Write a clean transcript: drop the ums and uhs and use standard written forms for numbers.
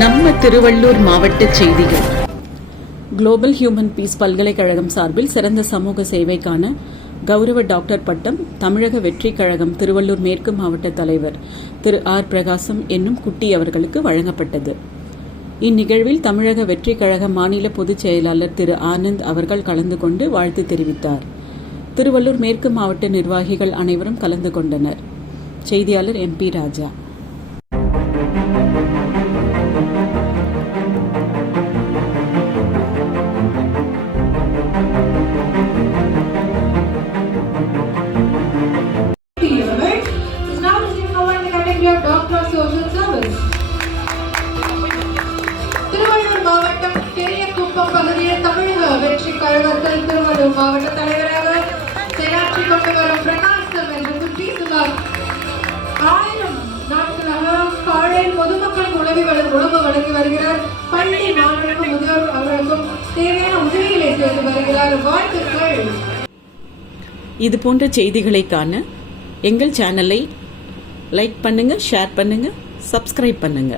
நம்ம திருவள்ளூர் மாவட்ட செய்திகள். குளோபல் ஹியூமன் பீஸ் பல்கலைக்கழகம் சார்பில் சிறந்த சமூக சேவைக்கான கௌரவ டாக்டர் பட்டம் தமிழக வெற்றி கழகம் திருவள்ளூர் மேற்கு மாவட்ட தலைவர் திரு ஆர் பிரகாசம் என்னும் குட்டி அவர்களுக்கு வழங்கப்பட்டது. இந்நிகழ்வில் தமிழக வெற்றி கழக மாநில பொதுச் செயலாளர் திரு ஆனந்த் அவர்கள் கலந்து கொண்டு வாழ்த்து தெரிவித்தார். திருவள்ளூர் மேற்கு மாவட்ட நிர்வாகிகள் அனைவரும் கலந்து கொண்டனர். செய்தியாளர் MP Raja. Doctor of Social Service. Tiruvallur மாவட்டம் பெரியகுப்பம் பகுதியில் தமிழக வெற்றி கழகத்தில் திருவள்ளூர் மாவட்ட தலைவராக செயலாற்றிக் கொண்டு வரும் பிரகாசம் என்ற குட்டி சுமார் 1000 நாட்களாக காலையில் பொதுமக்களுக்கு உணவு வழங்கி வருகிறார். பள்ளி மாணவர்களுக்கும் முதியோர் அவர்களுக்கும் தேவையான உதவிகளை செய்து வருகிறார். வாழ்த்துக்கள். இது போன்ற செய்திகளை காண எங்கள் சேனலை லைக் பண்ணுங்க, ஷேர் பண்ணுங்க, சப்ஸ்கிரைப் பண்ணுங்க.